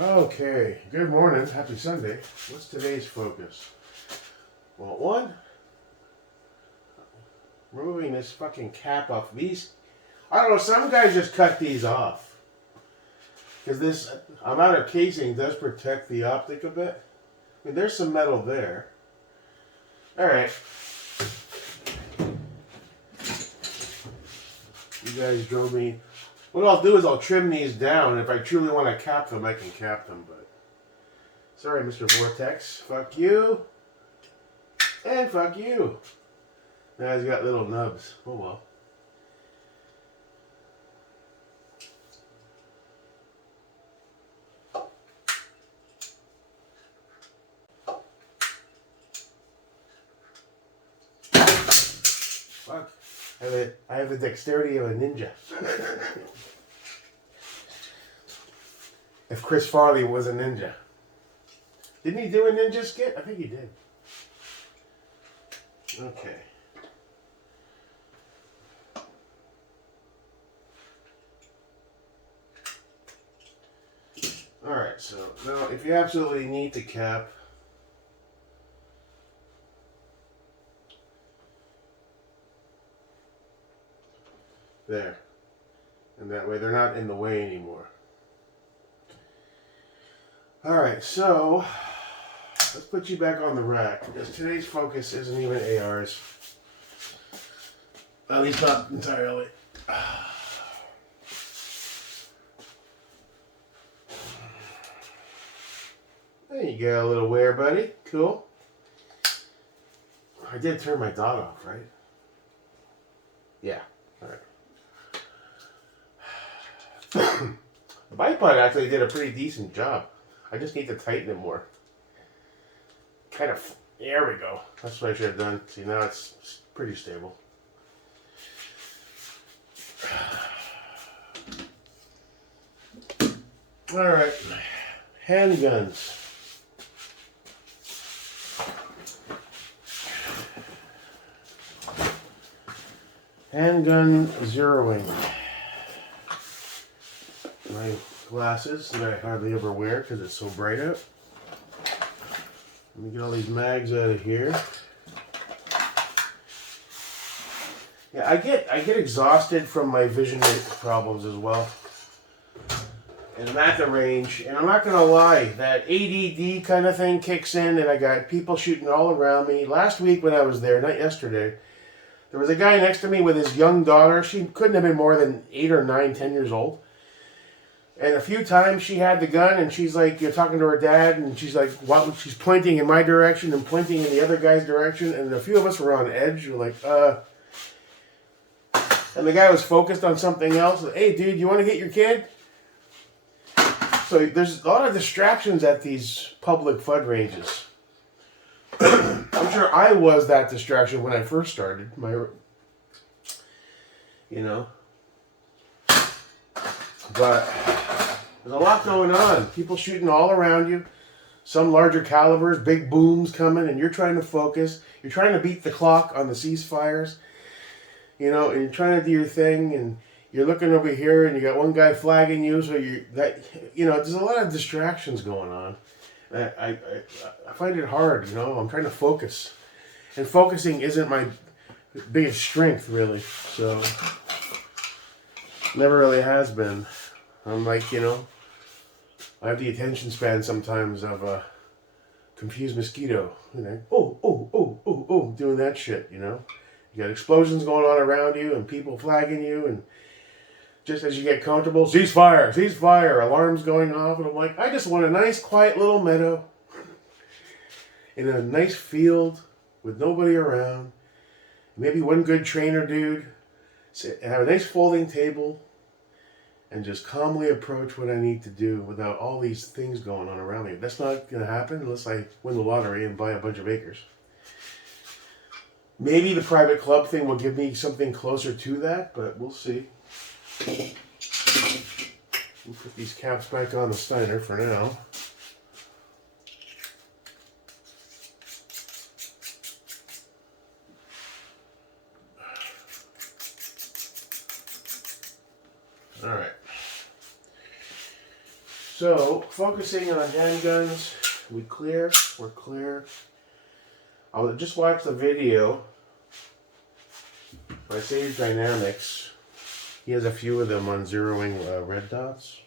Okay, good morning. Happy Sunday. What's today's focus? Well, one, removing this fucking cap off these. I don't know, some guys just cut these off. Because this amount of casing does protect the optic a bit. I mean, there's some metal there. Alright. You guys drove me. What I'll do is I'll trim these down. If I truly want to cap them, I can cap them. But sorry, Mr. Vortex. Fuck you. And fuck you. Now he's got little nubs. Oh well. Fuck. I have the dexterity of a ninja. If Chris Farley was a ninja. Didn't he do a ninja skit? I think he did. Okay. Alright, so now if you absolutely need to cap, there. And that way they're not in the way anymore. Alright, so let's put you back on the rack because today's focus isn't even ARs. At least not entirely. There you go, a little wear, buddy. Cool. I did turn my dot off, right? Yeah. Alright. The bipod actually did a pretty decent job. I just need to tighten it more. Kind of, there we go. That's what I should have done. See, now it's pretty stable. Alright, handguns. Handgun zeroing. My glasses that I hardly ever wear because it's so bright out. Let me get all these mags out of here. Yeah, I get exhausted from my vision problems as well. And I'm at the range, and I'm not gonna lie, that ADD kind of thing kicks in, and I got people shooting all around me. Last week when I was there, not yesterday, there was a guy next to me with his young daughter. She couldn't have been more than 8 or 9, 10 years old. And a few times she had the gun and she's like, you're talking to her dad, and she's like, well, she's pointing in my direction and pointing in the other guy's direction. And a few of us were on edge. We're like, And the guy was focused on something else. Hey, dude, you want to hit your kid? So there's a lot of distractions at these public FUD ranges. I'm sure I was that distraction when I first started. But there's a lot going on. People shooting all around you. Some larger calibers, big booms coming, and you're trying to focus. You're trying to beat the clock on the ceasefires. And you're trying to do your thing, and you're looking over here, and you got one guy flagging you. So there's a lot of distractions going on. I find it hard. I'm trying to focus, and focusing isn't my biggest strength, really. So never really has been. I'm like, I have the attention span sometimes of a confused mosquito. Doing that shit, You got explosions going on around you and people flagging you, and just as you get comfortable, ceasefire, alarms going off, and I'm like, I just want a nice, quiet little meadow in a nice field with nobody around. Maybe one good trainer dude, and have a nice folding table, and just calmly approach what I need to do without all these things going on around me. That's not going to happen unless I win the lottery and buy a bunch of acres. Maybe the private club thing will give me something closer to that, but we'll see. We'll put these caps back on the Steiner for now. All right. So, focusing on handguns, we're clear. I'll just watch the video by Sage Dynamics. He has a few of them on zeroing red dots.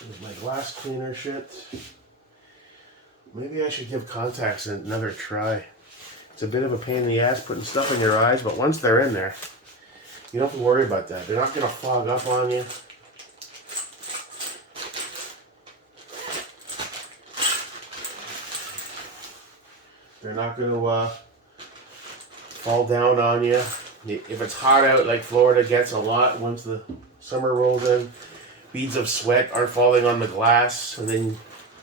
There's my glass cleaner shit. Maybe I should give contacts another try. It's a bit of a pain in the ass putting stuff in your eyes, but once they're in there, you don't have to worry about that. They're not going to fog up on you. They're not going to fall down on you. If it's hot out like Florida gets a lot once the summer rolls in, beads of sweat aren't falling on the glass and then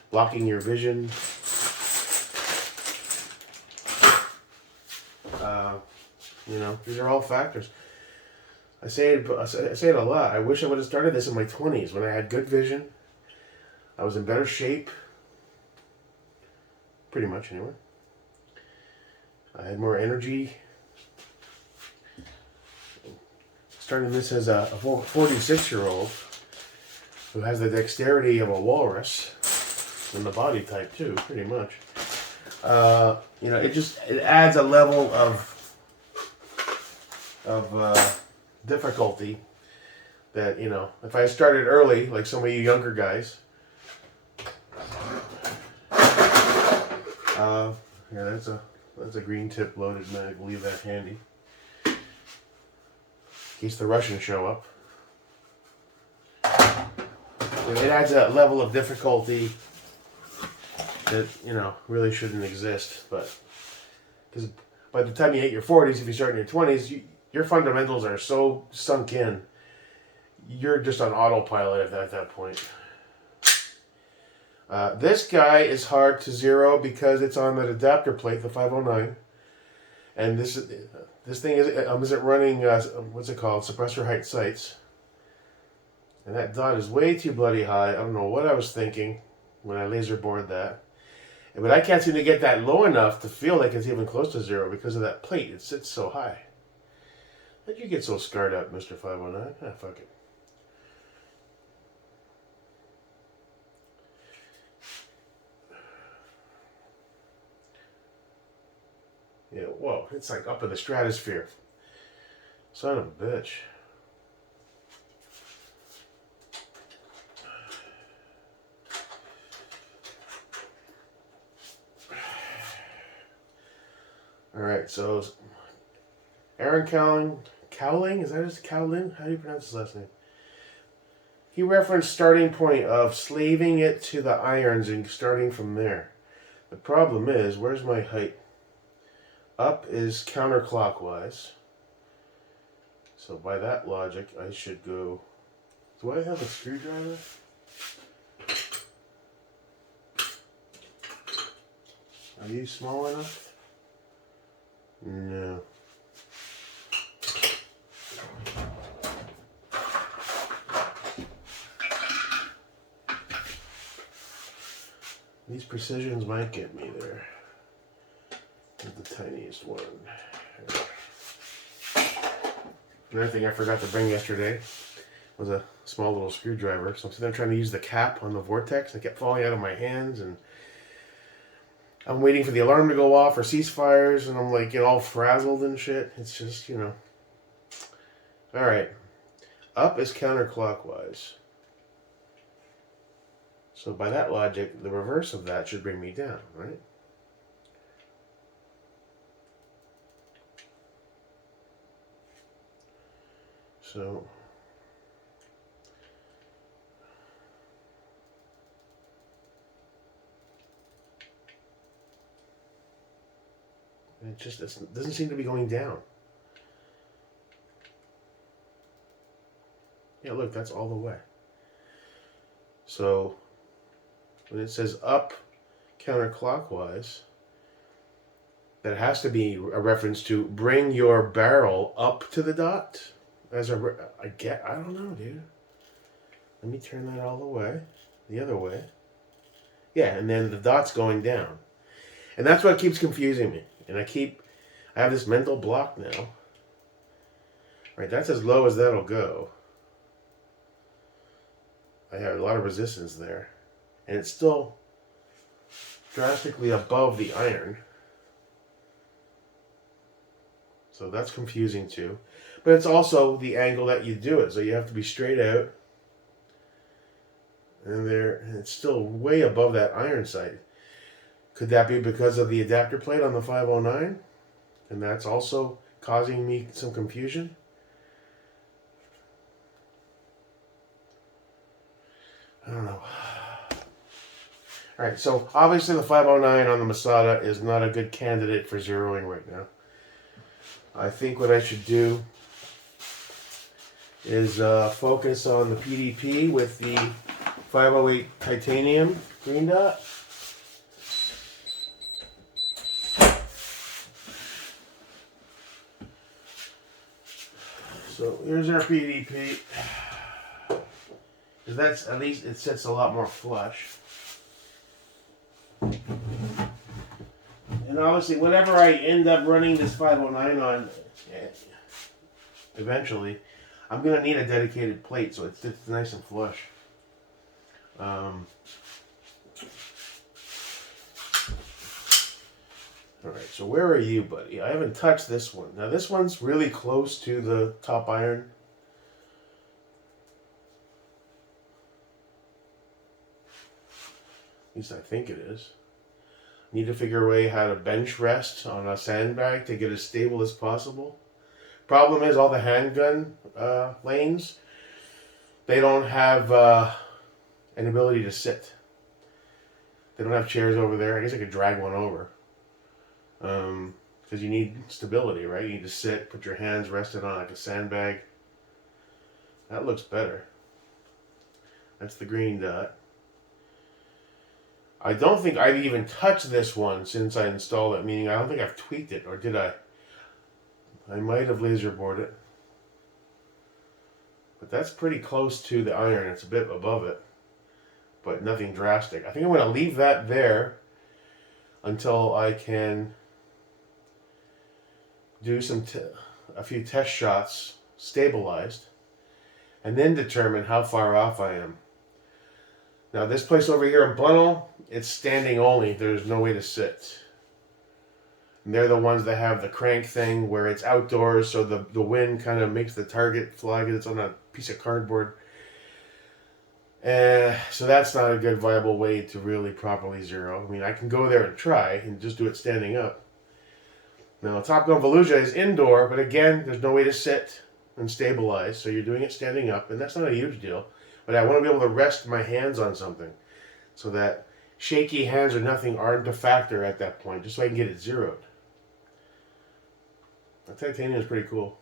blocking your vision. These are all factors. I say it a lot. I wish I would have started this in my 20s when I had good vision. I was in better shape. Pretty much, anyway. I had more energy. Starting this as a 46-year-old who has the dexterity of a walrus and the body type too, pretty much. It adds a level of difficulty that, if I started early, like some of you younger guys, that's a green tip loaded mag. We'll leave that handy in case the Russians show up. It adds a level of difficulty that, really shouldn't exist. But because by the time you hit your 40s, if you start in your 20s, your fundamentals are so sunk in, you're just on autopilot at that point. This guy is hard to zero because it's on that adapter plate, the 509. And this thing isn't running, what's it called, suppressor height sights. And that dot is way too bloody high. I don't know what I was thinking when I laser bored that. But I can't seem to get that low enough to feel like it's even close to zero because of that plate. It sits so high. How'd you get so scarred up, Mr. 509? Ah, fuck it. Yeah, whoa, it's like up in the stratosphere. Son of a bitch. Alright, so Aaron Cowling, is that his Cowlin? How do you pronounce his last name? He referenced starting point of slaving it to the irons and starting from there. The problem is, where's my height? Up is counterclockwise. So by that logic, I should go... Do I have a screwdriver? Are you small enough? No. These precisions might get me there. With the tiniest one. Another thing I forgot to bring yesterday was a small little screwdriver. So I'm sitting there trying to use the cap on the Vortex. And it kept falling out of my hands, and I'm waiting for the alarm to go off or ceasefires, and I'm like, all frazzled and shit. It's just, Alright. Up is counterclockwise. So by that logic, the reverse of that should bring me down, right? So it doesn't seem to be going down. Yeah, look, that's all the way. So when it says up counterclockwise, that has to be a reference to bring your barrel up to the dot. I don't know, dude. Let me turn that all the way, the other way. Yeah, and then the dot's going down. And that's what keeps confusing me. And I have this mental block now. Right, that's as low as that'll go. I have a lot of resistance there. And it's still drastically above the iron. So that's confusing too. But it's also the angle that you do it. So you have to be straight out. And it's still way above that iron sight. Could that be because of the adapter plate on the 509? And that's also causing me some confusion? I don't know. Alright, so obviously the 509 on the Masada is not a good candidate for zeroing right now. I think what I should do is focus on the PDP with the 508 titanium green dot. So here's our PDP. Because that's, at least it sits a lot more flush. And obviously, whatever I end up running this 509 on, eventually, I'm going to need a dedicated plate so it sits nice and flush. Alright, so where are you, buddy? I haven't touched this one. Now, this one's really close to the top iron. At least I think it is. Need to figure a way how to bench rest on a sandbag to get as stable as possible. Problem is, all the handgun lanes, they don't have an ability to sit. They don't have chairs over there. I guess I could drag one over. Because you need stability, right? You need to sit, put your hands rested on like a sandbag. That looks better. That's the green dot. I don't think I've even touched this one since I installed it, meaning I don't think I've tweaked it, or did I? I might have laser bored it. But that's pretty close to the iron. It's a bit above it, but nothing drastic. I think I'm going to leave that there until I can do a few test shots stabilized, and then determine how far off I am. Now this place over here in Bunnell, it's standing only. There's no way to sit. And they're the ones that have the crank thing where it's outdoors, so the wind kind of makes the target fly because it's on a piece of cardboard. So that's not a good viable way to really properly zero. I mean, I can go there and try and just do it standing up. Now, Top Gun Volusia is indoor, but again, there's no way to sit and stabilize, so you're doing it standing up, and that's not a huge deal. But I want to be able to rest my hands on something so that shaky hands or nothing aren't a factor at that point, just so I can get it zeroed. The titanium is pretty cool.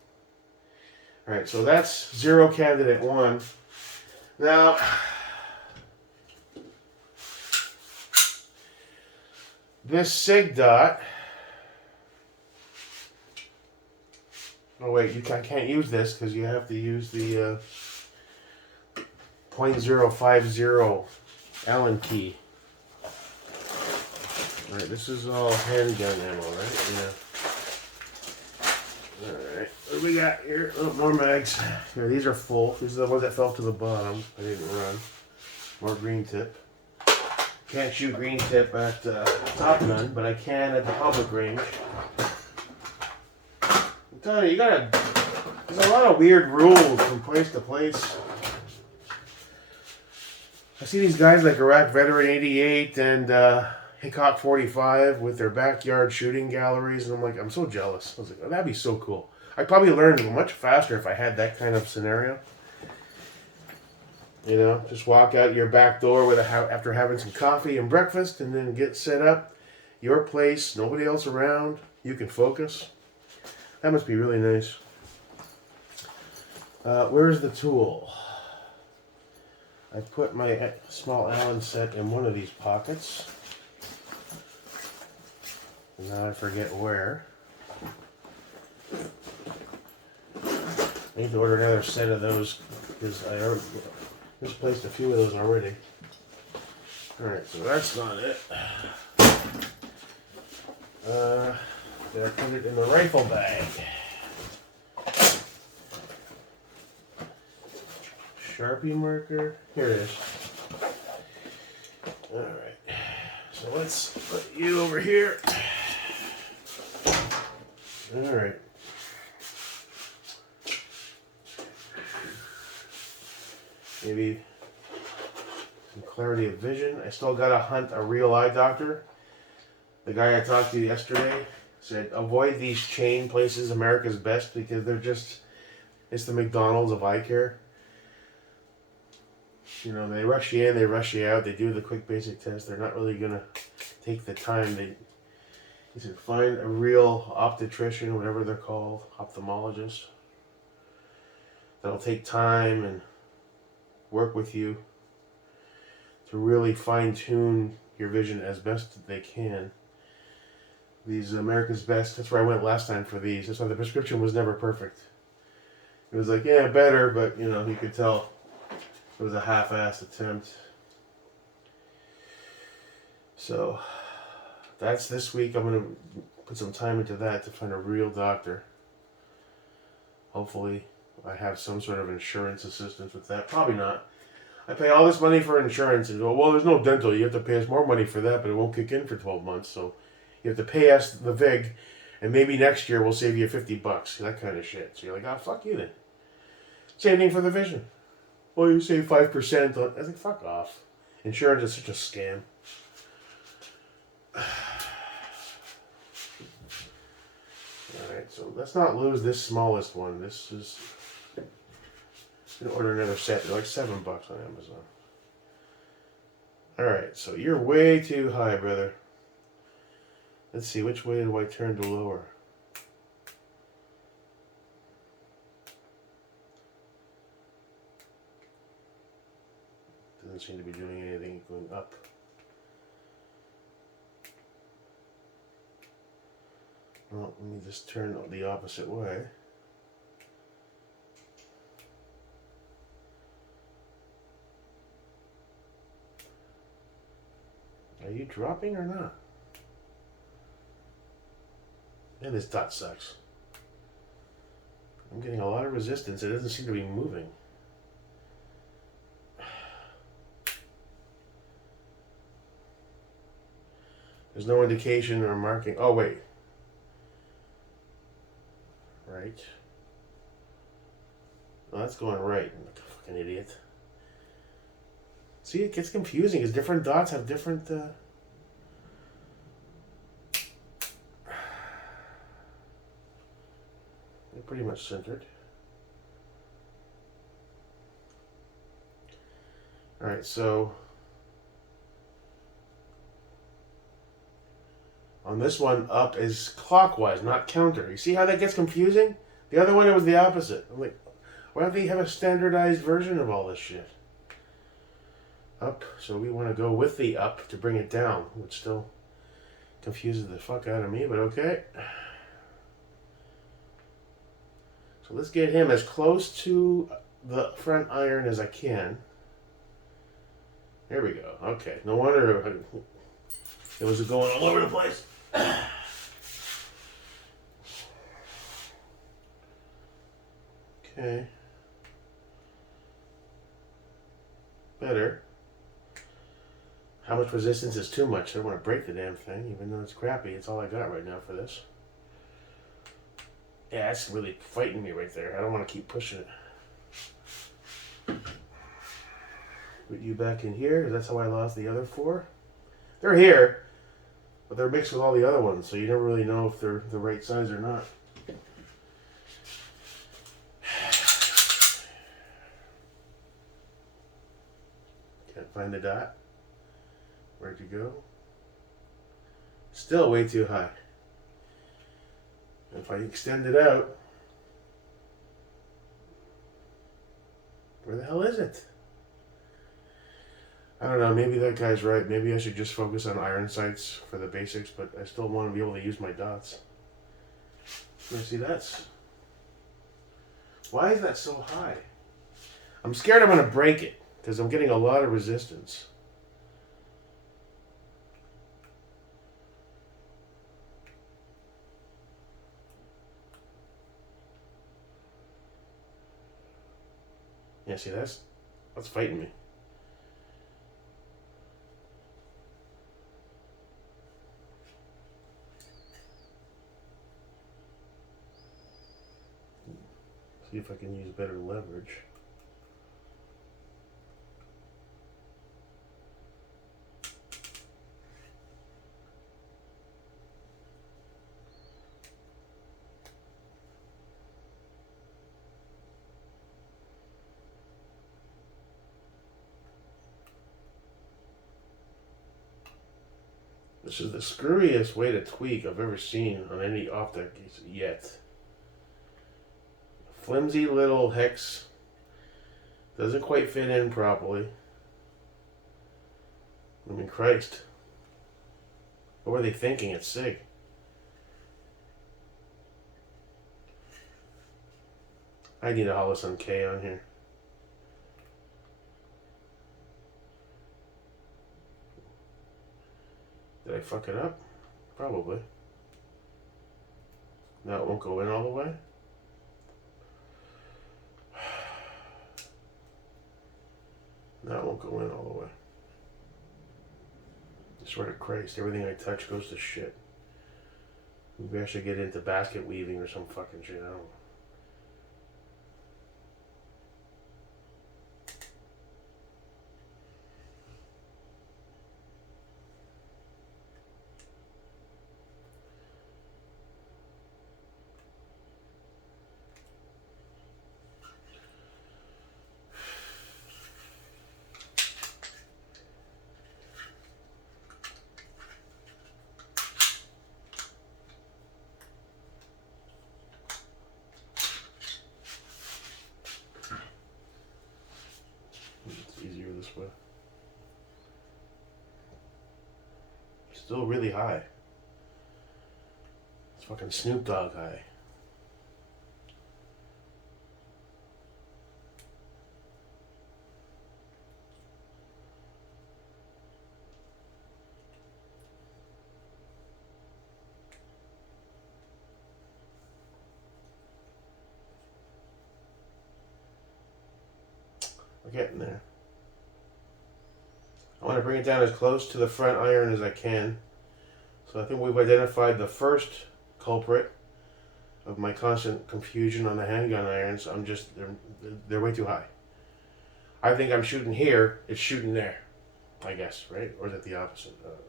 Alright, so that's zero candidate 1. Now, this SIG dot. Oh wait, I can't use this because you have to use the .050 Allen key. Alright, this is all handgun ammo, right? Yeah. Alright, what do we got here? Oh, more mags. Here, these are full. These are the ones that fell to the bottom. I didn't run. More green tip. Can't shoot green tip at Top Gun, but I can at the public range. I'm telling you, there's a lot of weird rules from place to place. I see these guys like Iraq Veteran 88 and Hickok 45 with their backyard shooting galleries, and I'm like, I'm so jealous. I was like, oh, that'd be so cool. I'd probably learn much faster if I had that kind of scenario. You know, just walk out your back door after having some coffee and breakfast, and then get set up. Your place, nobody else around. You can focus. That must be really nice. Where's the tool? I put my small Allen set in one of these pockets. And now I forget where. I need to order another set of those because I already just placed a few of those already. Alright, so that's not it. Did I put it in the rifle bag? Sharpie marker. Here it is. Alright. So let's put you over here. Alright. Maybe some clarity of vision. I still gotta hunt a real eye doctor. The guy I talked to yesterday said avoid these chain places, America's Best, because they're just, it's the McDonald's of eye care. You know, they rush you in, they rush you out, they do the quick basic test. They're not really gonna take the time. He said find a real optician, whatever they're called, ophthalmologist. That'll take time and work with you to really fine tune your vision as best they can. These America's Best, that's where I went last time for these. That's why the prescription was never perfect. It was like, yeah, better, but you know, you could tell it was a half-assed attempt. So that's this week. I'm going to put some time into that to find a real doctor. Hopefully I have some sort of insurance assistance with that. Probably not. I pay all this money for insurance and go, well, there's no dental. You have to pay us more money for that, but it won't kick in for 12 months. So you have to pay us the VIG, and maybe next year we'll save you $50. That kind of shit. So you're like, oh, fuck you then. Same thing for the vision. Well, you save 5%. I was like, fuck off. Insurance is such a scam. Alright, so let's not lose this smallest one. This is... I'm going to order another set. They're like $7 on Amazon. Alright, so you're way too high, brother. Let's see, which way do I turn to lower? Doesn't seem to be doing anything going up. Well, let me just turn the opposite way. Are you dropping or not? Man, this dot sucks. I'm getting a lot of resistance. It doesn't seem to be moving. There's no indication or marking. Oh, wait. Right. Oh, that's going right. I'm like a fucking idiot. See, it gets confusing because different dots have different... They're pretty much centered. Alright, so... on this one, up is clockwise, not counter. You see how that gets confusing? The other one, it was the opposite. I'm like, why don't they have a standardized version of all this shit? Up, so we want to go with the up to bring it down, which still confuses the fuck out of me, but okay. So let's get him as close to the front iron as I can. There we go. Okay, no wonder it was going all over the place. Okay. Better. How much resistance is too much? I don't want to break the damn thing, even though it's crappy. It's all I got right now for this. Yeah, that's really fighting me right there. I don't want to keep pushing it. Put you back in here, because that's how I lost the other 4. They're here, but they're mixed with all the other ones, so you never really know if they're the right size or not. Can't find the dot. Where'd you go? Still way too high. If I extend it out, where the hell is it? I don't know, maybe that guy's right. Maybe I should just focus on iron sights for the basics, but I still want to be able to use my dots. You see, that's... why is that so high? I'm scared I'm going to break it, because I'm getting a lot of resistance. Yeah, see, that's What's fighting me? See if I can use better leverage. This is the screwiest way to tweak I've ever seen on any optic yet. Flimsy little hex. Doesn't quite fit in properly. I mean, Christ. What were they thinking at SIG? I need a Holosun K on here. Did I fuck it up? Probably. Now it won't go in all the way. Now it won't go in all the way. I swear to Christ, everything I touch goes to shit. Maybe I should get into basket weaving or some fucking shit. I don't know. It's easier this way. Still really high. It's fucking Snoop Dogg high. We're getting there. I want to bring it down as close to the front iron as I can. So I think we've identified the first culprit of my constant confusion on the handgun irons. They're way too high. I think I'm shooting here, it's shooting there. I guess, right? Or is it the opposite? I don't know.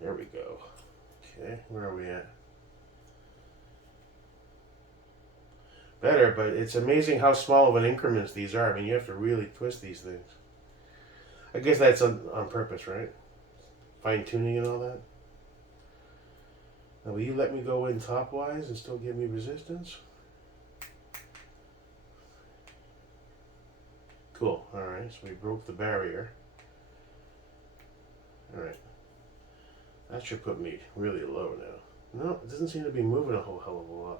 There we go. Okay, where are we at? Better, but it's amazing how small of an increments these are. I mean, you have to really twist these things. I guess that's on purpose, right? Fine tuning and all that. Now, will you let me go in top-wise and still give me resistance? Cool. Alright, so we broke the barrier. Alright. That should put me really low now. No, it doesn't seem to be moving a whole hell of a lot.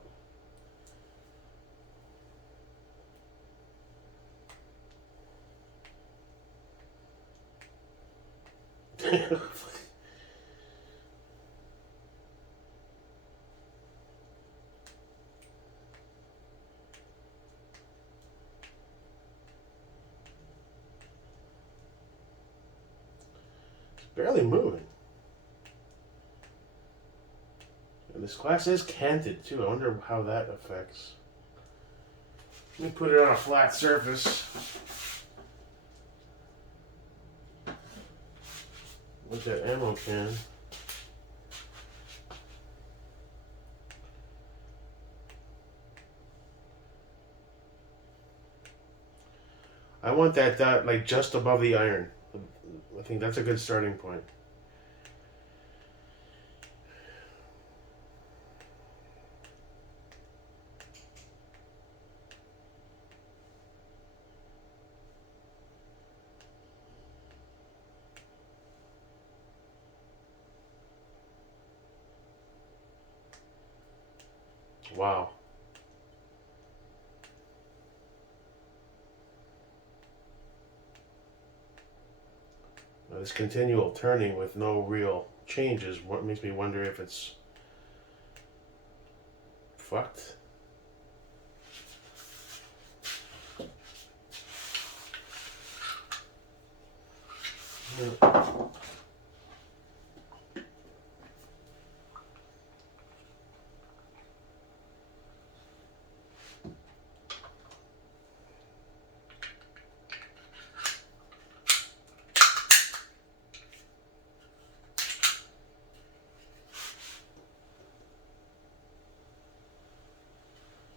It's barely moving. And this glass is canted too. I wonder how that affects. Let me put it on a flat surface. With that ammo can. I want that dot like just above the iron. I think that's a good starting point. Wow. Now, this continual turning with no real changes what makes me wonder if it's fucked.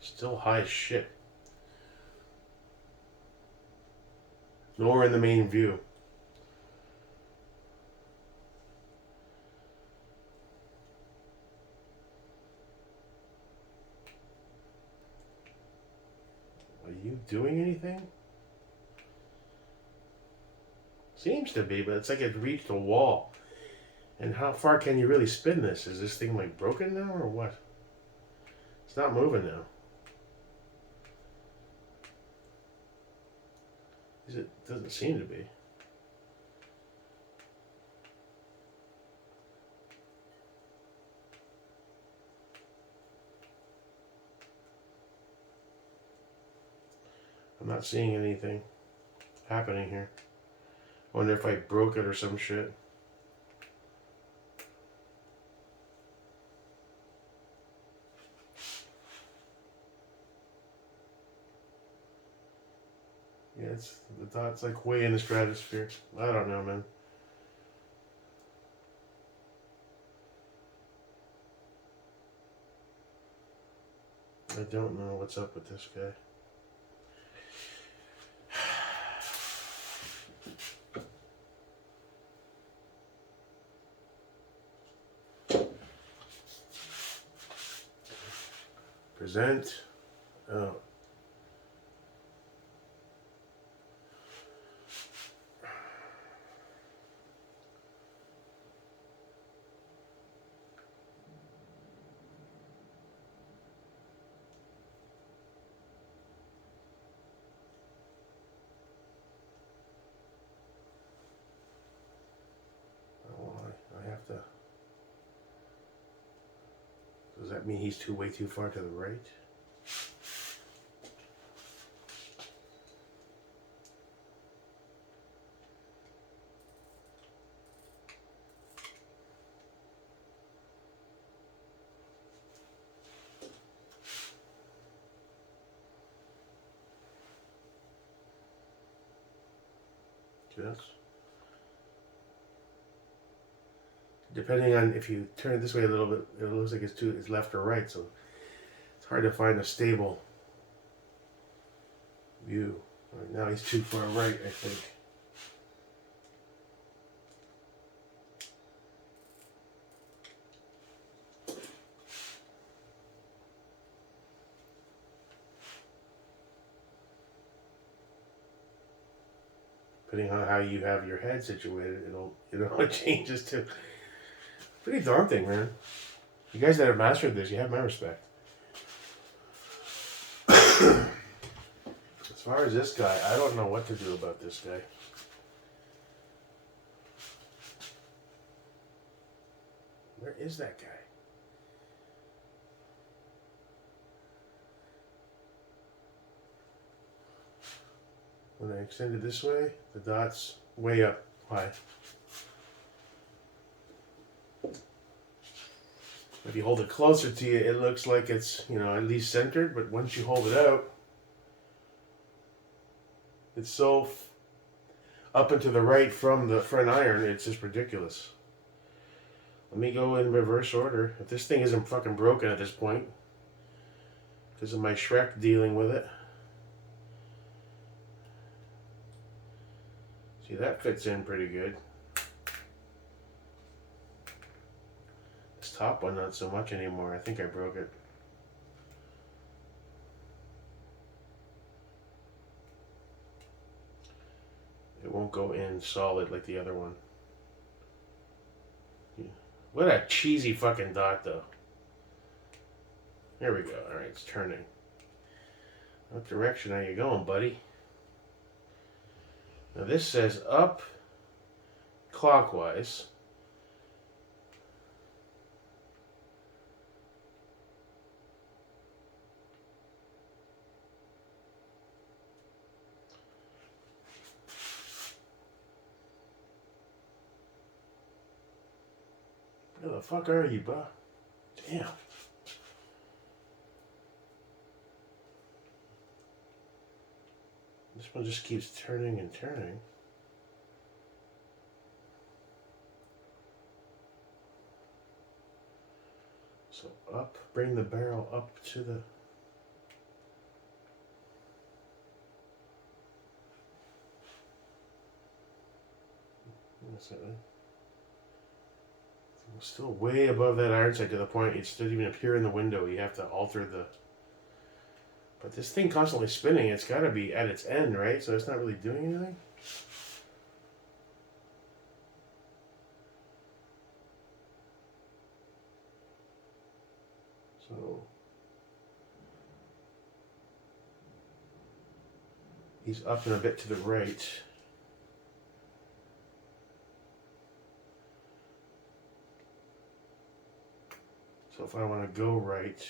Still high as shit. Nowhere in the main view. Are you doing anything? Seems to be, but it's like it reached a wall. And how far can you really spin this? Is this thing like broken now or what? It's not moving now. It doesn't seem to be. I'm not seeing anything happening here. I wonder if I broke it or some shit. Yeah, it's the dot's like way in the stratosphere. I don't know, man. I don't know what's up with this guy. Present. Oh. I have to. Does that mean he's way too far to the right? Yes. Depending on if you turn it this way a little bit, it looks like it's left or right, so it's hard to find a stable view. Right now he's too far right, I think. Depending on how you have your head situated, it changes too. Pretty daunting, man. You guys that have mastered this, you have my respect. As far as this guy, I don't know what to do about this guy. Where is that guy? When I extend it this way, the dot's way up high. If you hold it closer to you, it looks like it's, at least centered, but once you hold it out, it's so up and to the right from the front iron, it's just ridiculous. Let me go in reverse order. If this thing isn't fucking broken at this point, because of my Shrek dealing with it. See, that fits in pretty good. This top one, not so much anymore. I think I broke it. It won't go in solid like the other one. Yeah. What a cheesy fucking dot, though. There we go. All right, it's turning. What direction are you going, buddy? Now this says up clockwise. Where the fuck are you, bro? Damn. This one just keeps turning and turning. So up, bring the barrel up to the... What's that? Still way above that iron sight to the point it doesn't even appear in the window. You have to alter the... But this thing constantly spinning, it's got to be at its end, right? So it's not really doing anything? So... He's up and a bit to the right. So if I want to go right,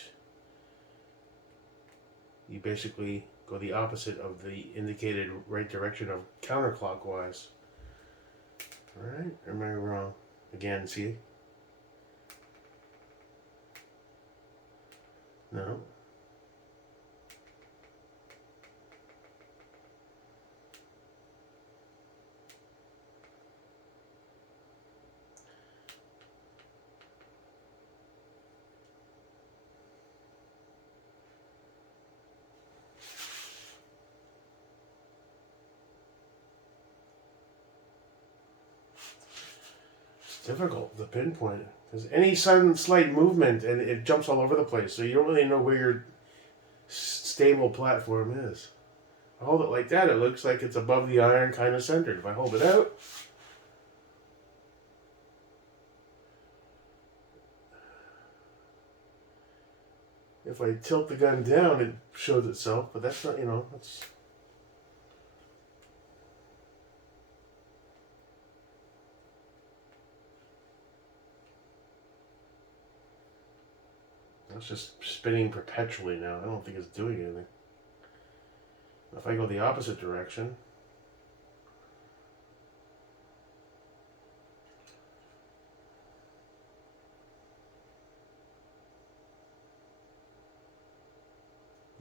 you basically go the opposite of the indicated right direction of counterclockwise. Alright, or am I wrong? Again, see? No. Difficult to pinpoint it because any sudden slight movement and it jumps all over the place, so you don't really know where your stable platform is. I hold it like that, it looks like it's above the iron, kind of centered. If I hold it out, if I tilt the gun down, it shows itself, but that's not, that's... It's just spinning perpetually now. I don't think it's doing anything. If I go the opposite direction,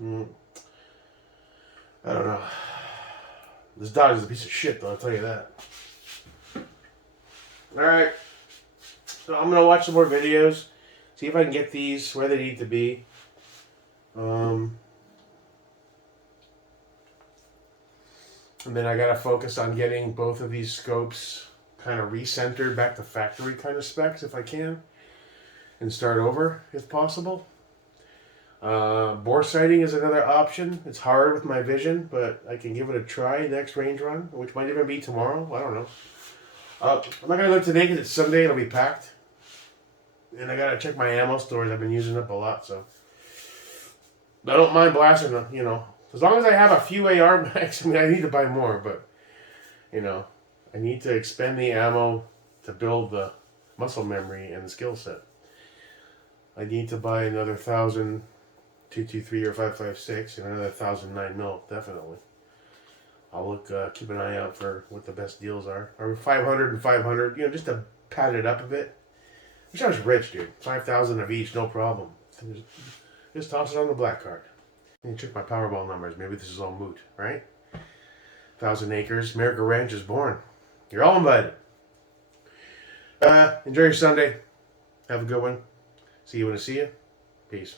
I don't know. This Dodge is a piece of shit, though, I'll tell you that. Alright. So I'm going to watch some more videos. See if I can get these where they need to be. And then I gotta focus on getting both of these scopes kind of recentered back to factory kind of specs if I can. And start over if possible. Bore sighting is another option. It's hard with my vision, but I can give it a try next range run, which might even be tomorrow. I don't know. I'm not going to live today because it's Sunday and it'll be packed. And I gotta check my ammo stores. I've been using up a lot, so I don't mind blasting them. As long as I have a few AR mags. I mean, I need to buy more, but I need to expend the ammo to build the muscle memory and the skill set. I need to buy another 1,000 223 or 5.56 and another 1,000 9mm, definitely. I'll look, keep an eye out for what the best deals are. Or 500 and 500, just to pad it up a bit. Wish I was rich, dude. 5,000 of each, no problem. Just toss it on the black card. Let me check my Powerball numbers. Maybe this is all moot, right? 1,000 acres. America Ranch is born. You're all invited. Enjoy your Sunday. Have a good one. See you when I see you. Peace.